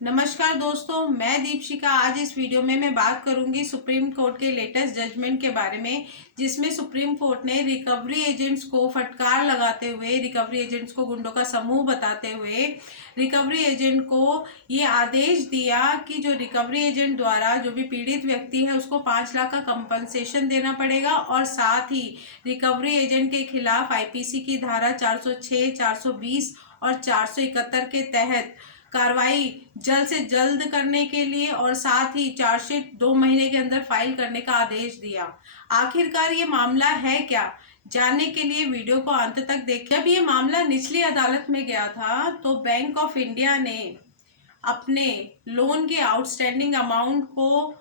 नमस्कार दोस्तों, मैं दीपशिका। आज इस वीडियो में मैं बात करूंगी सुप्रीम कोर्ट के लेटेस्ट जजमेंट के बारे में, जिसमें सुप्रीम कोर्ट ने रिकवरी एजेंट्स को फटकार लगाते हुए, रिकवरी एजेंट्स को गुंडों का समूह बताते हुए रिकवरी एजेंट को ये आदेश दिया कि जो रिकवरी एजेंट द्वारा जो भी पीड़ित व्यक्ति है उसको 5 लाख का कंपनसेशन देना पड़ेगा और साथ ही रिकवरी एजेंट के खिलाफ आईपीसी की धारा 406, 420 और 471 के तहत कार्रवाई जल्द से जल्द करने के लिए और साथ ही चार्जशीट 2 महीने के अंदर फाइल करने का आदेश दिया। आखिरकार ये मामला है क्या, जानने के लिए वीडियो को अंत तक देखें। जब ये मामला निचली अदालत में गया था तो बैंक ऑफ इंडिया ने अपने लोन के आउटस्टैंडिंग अमाउंट को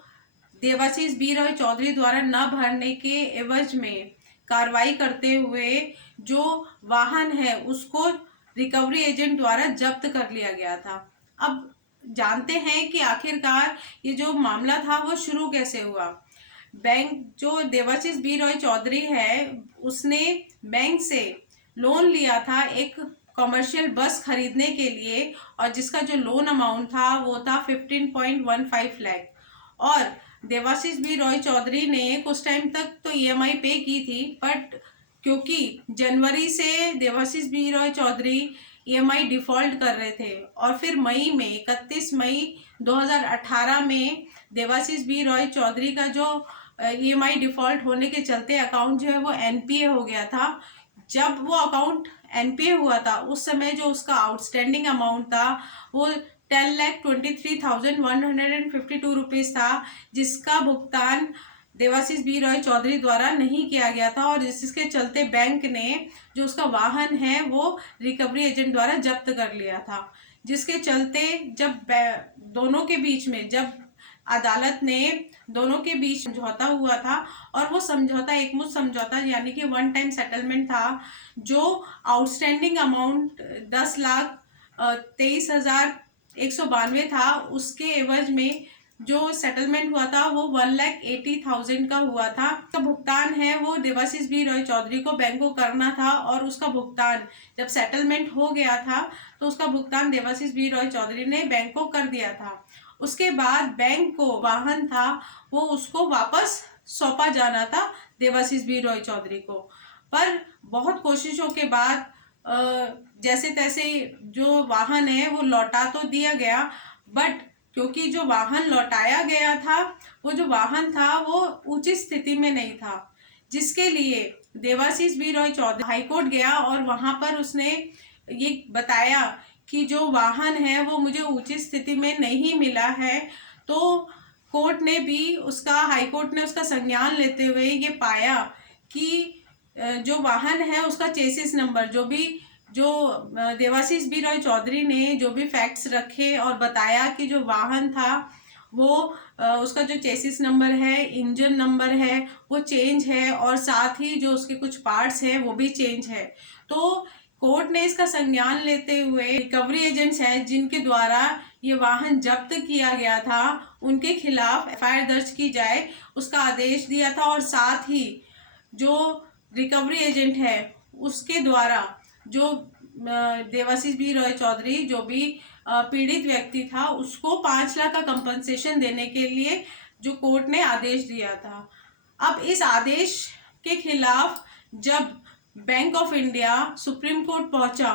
देवाशीष बी रॉय चौधरी द्वारा न भरने के एवज में कार्रवाई करते हुए जो वाहन है उसको रिकवरी एजेंट द्वारा जब्त कर लिया गया था। अब जानते हैं कि आखिरकार ये जो मामला था वो शुरू कैसे हुआ। बैंक जो देवाशीष बी रॉय चौधरी है उसने बैंक से लोन लिया था एक कमर्शियल बस खरीदने के लिए, और जिसका जो लोन अमाउंट था वो था 15.15 लाख। और देवाशीष बी रॉय चौधरी ने कुछ टाइम तक तो ईएमआई पे की थी, बट क्योंकि जनवरी से Debashish B Roy Chowdhury EMI default कर रहे थे और फिर मई में 31 मई 2018 में देवाशीष बी रॉय चौधरी का जो ईएमआई डिफॉल्ट होने के चलते अकाउंट जो है वो एनपीए हो गया था। जब वो अकाउंट एनपीए हुआ था उस समय जो उसका आउटस्टैंडिंग अमाउंट था वो 10,23,152 रुपीज़ था, जिसका भुगतान देवाशीष बी रॉय चौधरी द्वारा नहीं किया गया था और जिसके चलते बैंक ने जो उसका वाहन है वो रिकवरी एजेंट द्वारा जब्त कर लिया था। जिसके चलते जब दोनों के बीच में जब अदालत ने दोनों के बीच समझौता हुआ था और वो समझौता एकमुश्त समझौता यानी कि वन टाइम सेटलमेंट था, जो आउटस्टैंडिंग अमाउंट 10,23,192 था, उसके एवज में जो सेटलमेंट हुआ था वो 1,80,000 का हुआ था। उसका भुगतान है वो देवाशीष बी रॉय चौधरी को बैंक को करना था और उसका भुगतान जब सेटलमेंट हो गया था तो उसका भुगतान देवाशीष बी रॉय चौधरी ने बैंक को कर दिया था। उसके बाद बैंक को वाहन था वो उसको वापस सौंपा जाना था देवाशीष बी रॉय चौधरी को, पर बहुत कोशिशों के बाद जैसे तैसे जो वाहन है वो लौटा तो दिया गया, बट क्योंकि जो वाहन लौटाया गया था वो जो वाहन था वो उचित स्थिति में नहीं था, जिसके लिए देवाशीष बी रॉय चौधरी हाईकोर्ट गया और वहां पर उसने ये बताया कि जो वाहन है वो मुझे उचित स्थिति में नहीं मिला है। तो कोर्ट ने भी हाईकोर्ट ने उसका संज्ञान लेते हुए ये पाया कि जो वाहन है उसका चेसिस नंबर जो देवाशीष बी रॉय चौधरी ने जो भी फैक्ट्स रखे और बताया कि जो वाहन था वो उसका जो चेसिस नंबर है, इंजन नंबर है वो चेंज है और साथ ही जो उसके कुछ पार्ट्स हैं वो भी चेंज है। तो कोर्ट ने इसका संज्ञान लेते हुए रिकवरी एजेंट्स हैं जिनके द्वारा ये वाहन जब्त किया गया था उनके खिलाफ एफआईआर दर्ज की जाए उसका आदेश दिया था, और साथ ही जो रिकवरी एजेंट है उसके द्वारा जो देवाशीष बी रॉय चौधरी जो भी पीड़ित व्यक्ति था उसको 5 लाख का कंपनसेशन देने के लिए जो कोर्ट ने आदेश दिया था। अब इस आदेश के खिलाफ जब bank of India supreme court पहुंचा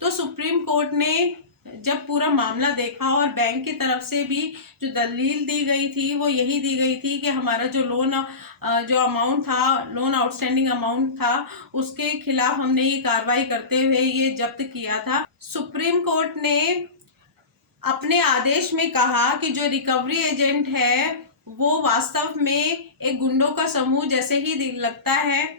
तो सुप्रीम कोर्ट ने जब पूरा मामला देखा और बैंक की तरफ से भी जो दलील दी गई थी वो यही दी गई थी कि हमारा जो लोन जो अमाउंट था, लोन आउटस्टैंडिंग अमाउंट था, उसके खिलाफ हमने ये कार्रवाई करते हुए ये जब्त किया था। सुप्रीम कोर्ट ने अपने आदेश में कहा कि जो रिकवरी एजेंट है वो वास्तव में एक गुंडों का समूह जैसे ही लगता है,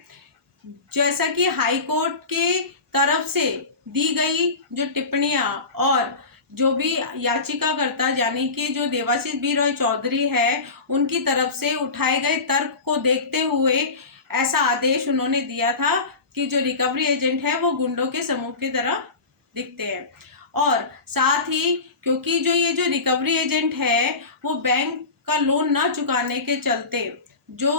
जैसा कि हाईकोर्ट के तरफ से दी गई जो टिप्पणियां और जो भी याचिकाकर्ता यानी कि जो देवाशीष बी रॉय चौधरी है उनकी तरफ से उठाए गए तर्क को देखते हुए ऐसा आदेश उन्होंने दिया था कि जो रिकवरी एजेंट है वो गुंडों के समूह की तरह दिखते हैं। और साथ ही क्योंकि जो ये जो रिकवरी एजेंट है वो बैंक का लोन ना चुकाने के चलते जो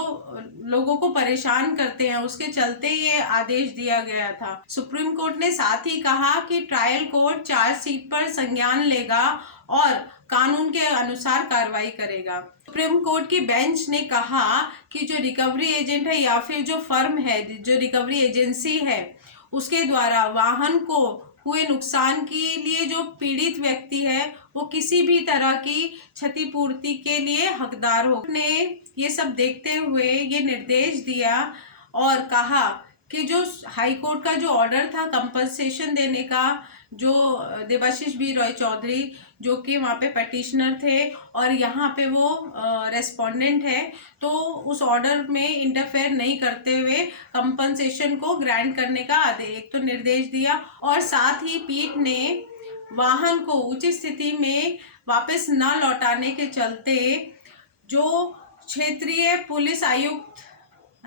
लोगों को परेशान करते हैं, उसके चलते ये आदेश दिया गया था। सुप्रीम कोर्ट ने साथ ही कहा कि ट्रायल कोर्ट चार्जशीट पर संज्ञान लेगा और कानून के अनुसार कार्रवाई करेगा। सुप्रीम कोर्ट की बेंच ने कहा कि जो रिकवरी एजेंट है या फिर जो फर्म है, जो रिकवरी एजेंसी है, उसके द्वारा वाहन को हुए नुकसान के लिए जो पीड़ित व्यक्ति है वो किसी भी तरह की क्षतिपूर्ति के लिए हकदार हो। ने ये सब देखते हुए ये निर्देश दिया और कहा कि जो हाई कोर्ट का जो ऑर्डर था कंपनसेशन देने का, जो देवाशीष बी रॉय चौधरी जो कि वहाँ पे पटिशनर थे और यहाँ पे वो रेस्पोंडेंट है, तो उस ऑर्डर में इंटरफेयर नहीं करते हुए कंपनसेशन को ग्रांट करने का एक तो निर्देश दिया और साथ ही पीठ ने वाहन को उचित स्थिति में वापस न लौटाने के चलते जो क्षेत्रीय पुलिस आयुक्त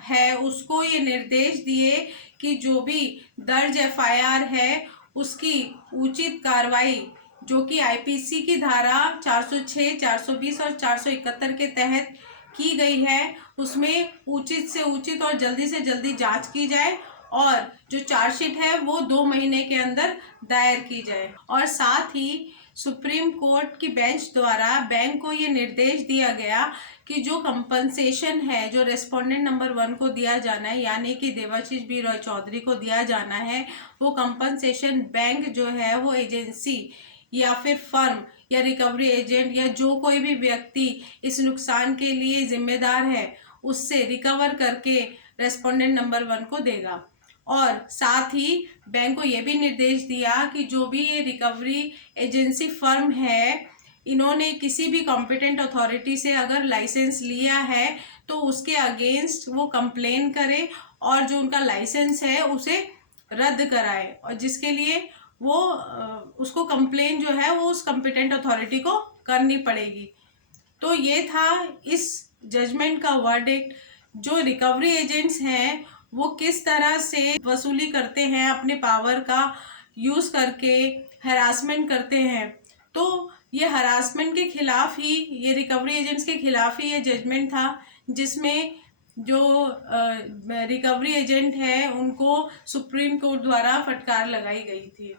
है उसको ये निर्देश दिए कि जो भी दर्ज एफआईआर है उसकी उचित कार्रवाई जो कि आईपीसी की धारा 406, 420 और 471 के तहत की गई है उसमें उचित से उचित और जल्दी से जल्दी जांच की जाए और जो चार्जशीट है वो 2 महीने के अंदर दायर की जाए। और साथ ही सुप्रीम कोर्ट की बेंच द्वारा बैंक को ये निर्देश दिया गया कि जो कंपनसेशन है जो रेस्पोंडेंट नंबर 1 को दिया जाना है, यानी कि देवाशीष बी रॉय चौधरी को दिया जाना है, वो कंपनसेशन बैंक जो है वो एजेंसी या फिर फर्म या रिकवरी एजेंट या जो कोई भी व्यक्ति इस नुकसान के लिए जिम्मेदार है उससे रिकवर करके रेस्पोंडेंट नंबर 1 को देगा। और साथ ही बैंक को यह भी निर्देश दिया कि जो भी ये रिकवरी एजेंसी फर्म है, इन्होंने किसी भी कॉम्पिटेंट अथॉरिटी से अगर लाइसेंस लिया है तो उसके अगेंस्ट वो कंप्लेन करे और जो उनका लाइसेंस है उसे रद्द कराए और जिसके लिए वो उसको कंप्लेन जो है वो उस कॉम्पिटेंट अथॉरिटी को करनी पड़ेगी। तो ये था इस जजमेंट का वर्डिक्ट। जो रिकवरी एजेंट्स हैं वो किस तरह से वसूली करते हैं, अपने पावर का यूज़ करके हरासमेंट करते हैं, तो ये हरासमेंट के खिलाफ ही, ये रिकवरी एजेंट्स के खिलाफ ही ये जजमेंट था जिसमें जो रिकवरी एजेंट है उनको सुप्रीम कोर्ट द्वारा फटकार लगाई गई थी।